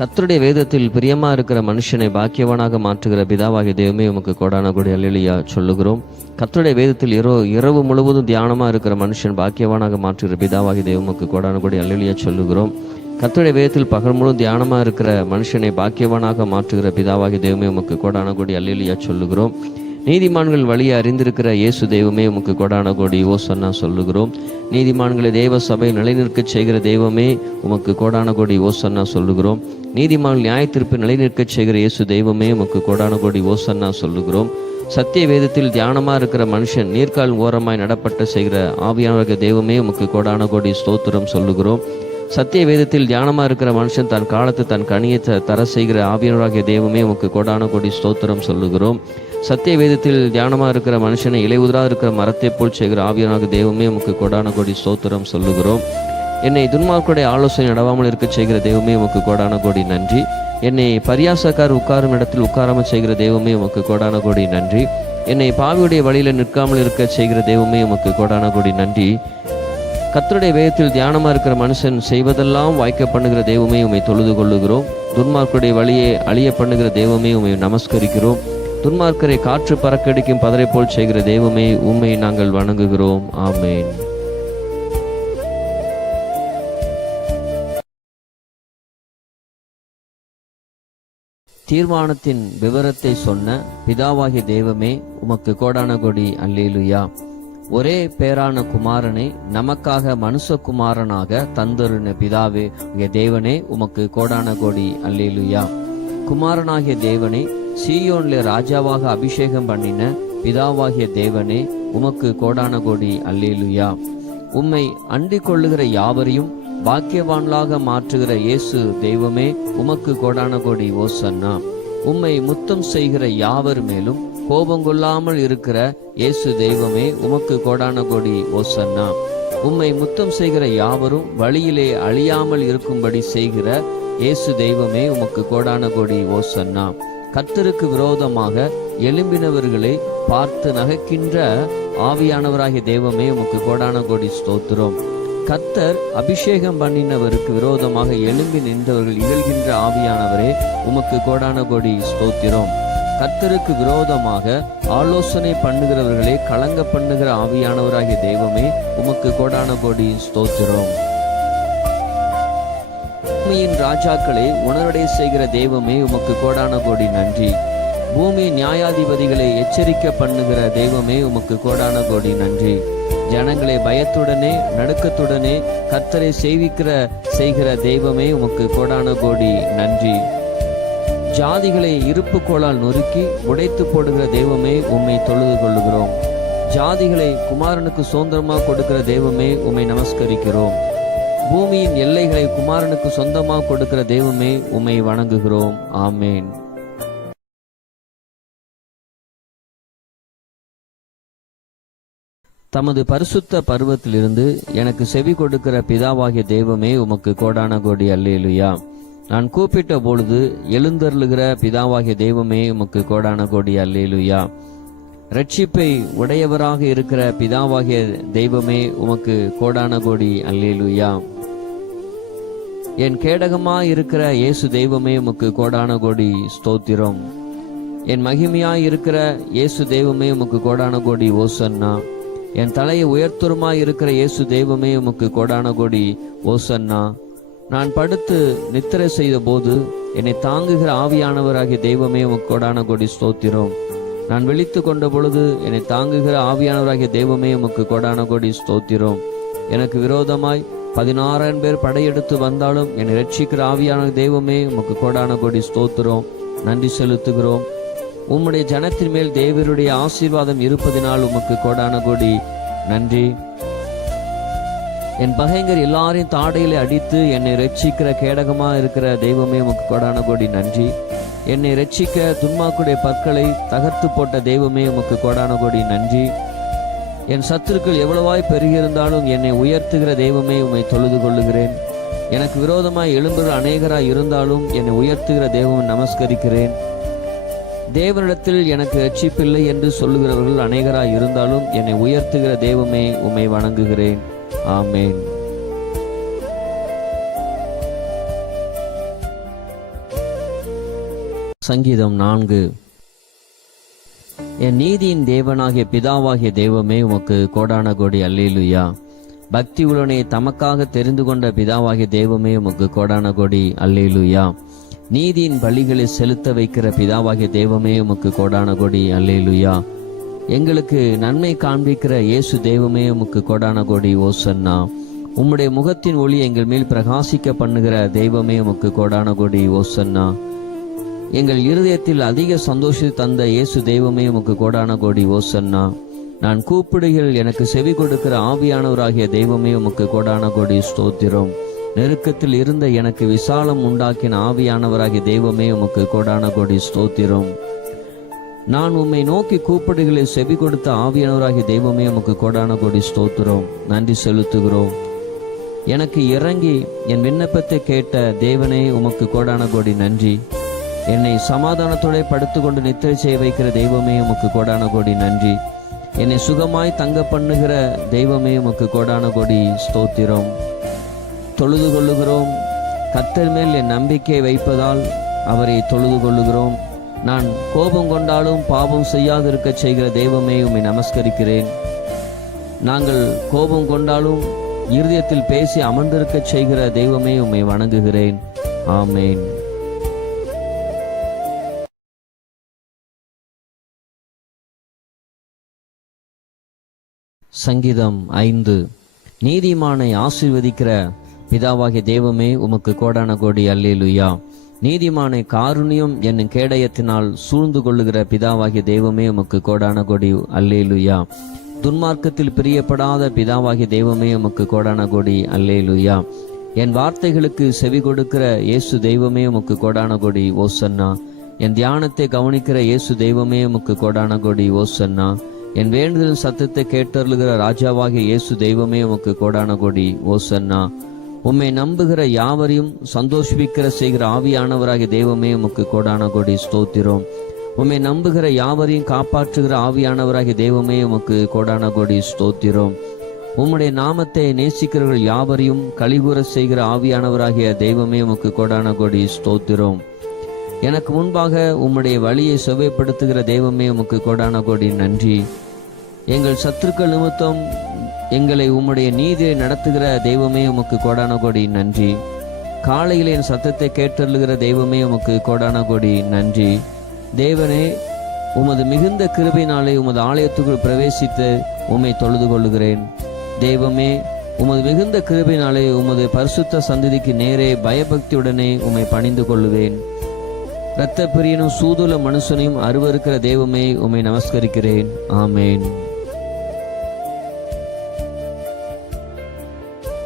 கத்தருடைய வேதத்தில் பிரியமா இருக்கிற மனுஷனை பாக்கியவானாக மாற்றுகிற பிதாவாகிய தெய்வமே உமக்கு கோடான கொடி அல்லேலியா சொல்லுகிறோம். கத்தருடைய வேதத்தில் இரவு இரவு முழுவதும் தியானமா இருக்கிற மனுஷன் பாக்கியவானாக மாற்றுகிற பிதாவாகிய தெய்வமுக்கு கோடான கொடி அல்லேலியா சொல்லுகிறோம். கத்துடைய வேதத்தில் பகல் முழு தியானமா இருக்கிற மனுஷனை பாக்கியவானாக மாற்றுகிற பிதாவாகி தெய்வமே உமக்கு கோடான கொடி அல்லேலியா சொல்லுகிறோம். நீதிமான்கள் வழியை அறிந்திருக்கிற இயேசு தெய்வமே உமக்கு கொடான கோடி ஓ சொன்னா சொல்லுகிறோம். நீதிமான்களை தேவ சபை நிலைநிற்க செய்கிற தெய்வமே உமக்கு கோடான கோடி ஓ சொன்னா சொல்லுகிறோம். நீதிமான்கள் நியாயத்திற்பு நிலைநிற்க செய்கிற இயேசு தெய்வமே உமக்கு கோடான கோடி ஓ சொன்னா சொல்லுகிறோம். சத்திய வேதத்தில் தியானமாக இருக்கிற மனுஷன் நீர்கால் ஓரமாய் நடப்பட்ட செய்கிற ஆவியானவர்கள் தெய்வமே உமக்கு கோடான கோடி ஸ்தோத்திரம் சொல்லுகிறோம். சத்திய வேதத்தில் தியானமாக இருக்கிற மனுஷன் தன் காலத்து தன் கனியை த- தர செய்கிற ஆவியனராகிய தெய்வமே உமக்கு கோடான கோடி ஸ்தோத்திரம் சொல்லுகிறோம். சத்திய வேதத்தில் தியானமாக இருக்கிற மனுஷனை இலையுதிராக இருக்கிற மரத்தைப் போல் செய்கிற ஆவியனாக தெய்வமே உமக்கு கோடான கோடி ஸ்தோத்திரம் சொல்லுகிறோம். என்னை துன்மார்க்குடைய ஆலோசனை நடவாமல் இருக்க செய்கிற தெய்வமே உமக்கு கோடான கோடி நன்றி. என்னை பரியாசக்கார் உட்காரும் இடத்தில் உட்காராமல் செய்கிற தெய்வமே உமக்கு கோடான கோடி நன்றி. என்னை பாவியுடைய வழியில் நிற்காமல் இருக்க செய்கிற தெய்வமே உமக்கு கோடான கோடி நன்றி. கத்தருடைய வேகத்தில் தியானமாக இருக்கிற மனுஷன் செய்வதெல்லாம் வாய்க்க பண்ணுகிற தெய்வமே உம்மை தொழுது கொள்ளுகிறோம். துன்மார்க்குடைய வழியை அழிய பண்ணுகிற தெய்வமே உமை நமஸ்கரிக்கிறோம். துன்மார்க்கரை காற்று பறக்கடிக்கும் பதரை போல் செய்கிற தெய்வமே உண்மை நாங்கள் வணங்குகிறோம். ஆமேன். தீர்மானத்தின் விவரத்தை சொன்ன பிதாவாகிய தெய்வமே உமக்கு கோடான கொடி அல்லேலுயா. ஒரே பேரான குமாரனை நமக்காக மனுஷகுமாரனாக தந்தருன பிதாவே உய தேவனே உமக்கு கோடான கோடி அல்லேலுயா. குமாரனாகிய தேவனை சீயோன்ல ராஜாவாக அபிஷேகம் பண்ணின பிதாவாகிய தேவனே உமக்கு கோடான கோடி அல்லேலுயா. உம்மை அண்டிக் கொள்ளுகிற யாவரையும் பாக்கியவான்களாக மாற்றுகிற இயேசு தெய்வமே உமக்கு கோடான கோடி ஓசன்னா. உம்மை முத்தம் செய்கிற யாவர் மேலும் கோபம் கொள்ளாமல் இருக்கிற இயேசு தெய்வமே உமக்கு கோடான கோடி ஓசன்னா. உம்மை முத்தம் செய்கிற யாவரும் வழியிலே அழியாமல் இருக்கும்படி செய்கிற இயேசு தெய்வமே உமக்கு கோடான கோடி ஓசன்னா. கத்தருக்கு விரோதமாக எழும்பினவர்களை பார்த்து நகைக்கின்ற ஆவியானவராகிய தெய்வமே உமக்கு கோடான கோடி ஸ்தோத்திரம். கத்தர் அபிஷேகம் பண்ணினவருக்கு விரோதமாக எழும்பி நின்றவர்கள் இகழ்கின்ற ஆவியானவரே உமக்கு கோடான கோடி ஸ்தோத்திரம். கர்த்தருக்கு விரோதமாக ஆலோசனை பண்ணுகிறவர்களை கலங்க பண்ணுகிற ஆவியானவராகிய தெய்வமே உமக்கு கோடான கோடி ஸ்தோத்திரம். பூமியின் ராஜாக்களை உணரடை செய்கிற தெய்வமே உமக்கு கோடான கோடி நன்றி. பூமி நியாயாதிபதிகளை எச்சரிக்க பண்ணுகிற தெய்வமே உமக்கு கோடான கோடி நன்றி. ஜனங்களை பயத்துடனே நடுக்கத்துடனே கர்த்தரை சேவிக்கிற செய்கிற தெய்வமே உமக்கு கோடான கோடி நன்றி. ஜாதிகளை இருப்பு கோளால் நொறுக்கி உடைத்து போடுகிற தெய்வமே உம்மை தொழுது கொள்ளுகிறோம். ஜாதிகளை குமாரனுக்கு சுதந்திரமாக கொடுக்கிற தெய்வமே உம்மை நமஸ்கரிக்கிறோம். பூமியின் எல்லைகளை குமாரனுக்கு சொந்தமாக கொடுக்கிற தெய்வமே உம்மை வணங்குகிறோம். ஆமேன். தமது பரிசுத்த பருவத்திலிருந்து எனக்கு செவி கொடுக்கிற பிதாவாகிய தெய்வமே உமக்கு கோடான கோடி அல்லேலுயா. நான் கூப்பிட்ட பொழுது எழுந்தருளுகிற பிதாவாகிய தெய்வமே உமக்கு கோடான கோடி அல்லேலுயா. ரட்சிப்பை உடையவராக இருக்கிற பிதாவாகிய தெய்வமே உமக்கு கோடான கோடி அல்லேலுயா. என் கேடகமாய் இருக்கிற இயேசு தெய்வமே உமக்கு கோடான கோடி ஸ்தோத்திரம். என் மகிமையாய் இருக்கிற இயேசு தெய்வமே உமக்கு கோடான கோடி ஓசன்னா. என் தலையை உயர்த்துருமா இருக்கிற இயேசு தெய்வமே உமக்கு கோடான கோடி ஓசன்னா. நான் படுத்து நித்திரை செய்த போது என்னை தாங்குகிற ஆவியானவராகிய தெய்வமே உமக்கு கொடி கோடி ஸ்தோத்திரம். நான் விழித்து கொண்ட பொழுது என்னை தாங்குகிற ஆவியானவராகிய தெய்வமே உமக்கு கோடான கொடி ஸ்தோத்திரம். எனக்கு விரோதமாய் பதினாறாயிரம் பேர் படையெடுத்து வந்தாலும் என்னை ரட்சிக்கிற ஆவியான தெய்வமே உமக்கு கோடான கொடி ஸ்தோத்திரம். நன்றி செலுத்துகிறோம். உம்முடைய ஜனத்தின் மேல் தேவருடைய ஆசீர்வாதம் இருப்பதினால் உமக்கு கோடான கொடி நன்றி. என் பகைஞர் எல்லாரையும் தாடையிலே அடித்து என்னை ரட்சிக்கிற கேடகமா இருக்கிற தெய்வமே உமக்கு கொடான கோடி நன்றி. என்னை ரட்சிக்க துன்மாக்குடைய பற்களை தகர்த்து போட்ட தெய்வமே உமக்கு கொடான கோடி நன்றி. என் சத்துருக்கள் எவ்வளவாய் பெருகியிருந்தாலும் என்னை உயர்த்துகிற தெய்வமே உம்மை தொழுது கொள்ளுகிறேன். எனக்கு விரோதமாய் எழும்புகிற அநேகராய் இருந்தாலும் என்னை உயர்த்துகிற தெய்வம் நமஸ்கரிக்கிறேன். தேவனிடத்தில் எனக்கு ரட்சிப்பில்லை என்று சொல்லுகிறவர்கள் அநேகராய் இருந்தாலும் என்னை உயர்த்துகிற தெய்வமே உம்மை வணங்குகிறேன். ஆமேன். சங்கீதம் நான்கு. என் நீதியின் தேவனாகிய பிதாவாகிய தெய்வமே உமக்கு கோடான கோடி அல்லேலுயா. பக்தி உடனே தமக்காக தெரிந்து கொண்ட பிதாவாகிய தெய்வமே உமக்கு கோடான கோடி அல்லேலுயா. நீதியின் பலிகளை செலுத்த வைக்கிற பிதாவாகிய தெய்வமே உமக்கு கோடான கோடி அல்லேலுயா. எங்களுக்கு நன்மை காண்பிக்கிற இயேசு தெய்வமே உமக்கு கோடான கோடி ஓசன்னா. உம்முடைய முகத்தின் ஒளி எங்கள் மேல் பிரகாசிக்க பண்ணுகிற தெய்வமே உமக்கு கோடான கோடி ஓசன்னா. எங்கள் இருதயத்தில் அதிக சந்தோஷத்தை தந்த இயேசு தெய்வமே உமக்கு கோடான கோடி ஓசன்னா. நான் கூப்பிடுகள் எனக்கு செவி கொடுக்கிற ஆவியானவராகிய தெய்வமே உமக்கு கோடான கோடி ஸ்தோத்திரம். நெருக்கத்தில் இருந்த எனக்கு விசாலம் உண்டாக்கின ஆவியானவராகிய தெய்வமே உமக்கு கோடான கோடி ஸ்தோத்திரம். நான் உம்மை நோக்கி கூப்பிடுகளை செவி கொடுத்த ஆவியானவராகிய தெய்வமே உமக்கு கோடான கோடி ஸ்தோத்திரம். நன்றி செலுத்துகிறோம். எனக்கு இறங்கி என் விண்ணப்பத்தை கேட்ட தேவனே உமக்கு கோடான கோடி நன்றி. என்னை சமாதானத்தோட படுத்துக்கொண்டு நித்திரை செய்ய வைக்கிற தெய்வமே உமக்கு கோடான கோடி நன்றி. என்னை சுகமாய் தங்க பண்ணுகிற தெய்வமே உமக்கு கோடான கோடி ஸ்தோத்திரம். தொழுது கொள்ளுகிறோம். கத்தர் மேல் என் நம்பிக்கை வைப்பதால் அவரை தொழுது கொள்ளுகிறோம். நான் கோபம் கொண்டாலும் பாவம் செய்யாதிருக்க செய்கிற தெய்வமே உம்மை நமஸ்கரிக்கிறேன். நாங்கள் கோபம் கொண்டாலும் இருதயத்தில் பேசி அமர்ந்திருக்க செய்கிற தெய்வமே உம்மை வணங்குகிறேன். ஆமேன். சங்கீதம் ஐந்து. நீதிமானை ஆசீர்வதிக்கிற பிதாவாகிய தெய்வமே உமக்கு கோடான கோடி அல்லேலுயா. நீதிமானை காருணியம் என்னும் கேடயத்தினால் சூழ்ந்து கொள்ளுகிற பிதாவாகிய தெய்வமே உமக்கு கோடான கோடி. அல்லேலுயா. துன்மார்க்கத்தில் பிரியப்படாத பிதாவாகிய தெய்வமே உமக்கு கோடான கோடி. அல்லேலுயா. என் வார்த்தைகளுக்கு செவி கொடுக்கிற இயேசு தெய்வமே உமக்கு கோடான கொடி. ஓசன்னா. என் தியானத்தை கவனிக்கிற இயேசு தெய்வமே உமக்கு கோடான கொடி. ஓசன்னா. என் வேண்டுதல் சத்தத்தை கேட்டருளுகிற ராஜாவாகிய இயேசு தெய்வமே உமக்கு கோடான கொடி. ஓசன்னா. உம்மை நம்புகிற யாவரையும் சந்தோஷிப்பிக்கிற செய்கிற ஆவியானவராகிய தெய்வமே உமக்கு கோடான கோடி ஸ்தோத்திரம். உம்மை நம்புகிற யாவரையும் காப்பாற்றுகிற ஆவியானவராகிய தெய்வமே உமக்கு கோடான கோடி ஸ்தோத்திரம். உம்முடைய நாமத்தை நேசிக்கிறவர்கள் யாவரையும் கழிவுற செய்கிற ஆவியானவராகிய தெய்வமே உமக்கு கோடான கோடி ஸ்தோத்திரம். எனக்கு முன்பாக உம்முடைய வழியை செவ்வாய்ப்படுத்துகிற தெய்வமே உமக்கு கோடான கோடி நன்றி. எங்கள் சத்துருக்கள் நிமித்தம் எங்களை உம்முடைய நீதியை நடத்துகிற தெய்வமே உமக்கு கோடான கோடி நன்றி. காலையில் என் சத்தத்தை கேட்டருளுகிற தெய்வமே உமக்கு கோடான கோடி நன்றி. தேவனே உமது மிகுந்த கிருபையினாலே உமது ஆலயத்துக்குள் பிரவேசித்து உம்மை தொழுது கொள்ளுகிறேன். தெய்வமே உமது மிகுந்த கிருபையினாலே உமது பரிசுத்த சந்ததிக்கு நேரே பயபக்தியுடனே உம்மை பணிந்து கொள்ளுவேன். இரத்த பிரியனும் சூதுல மனுஷனையும் அருவருக்கிற தெய்வமே உம்மை நமஸ்கரிக்கிறேன். ஆமேன்.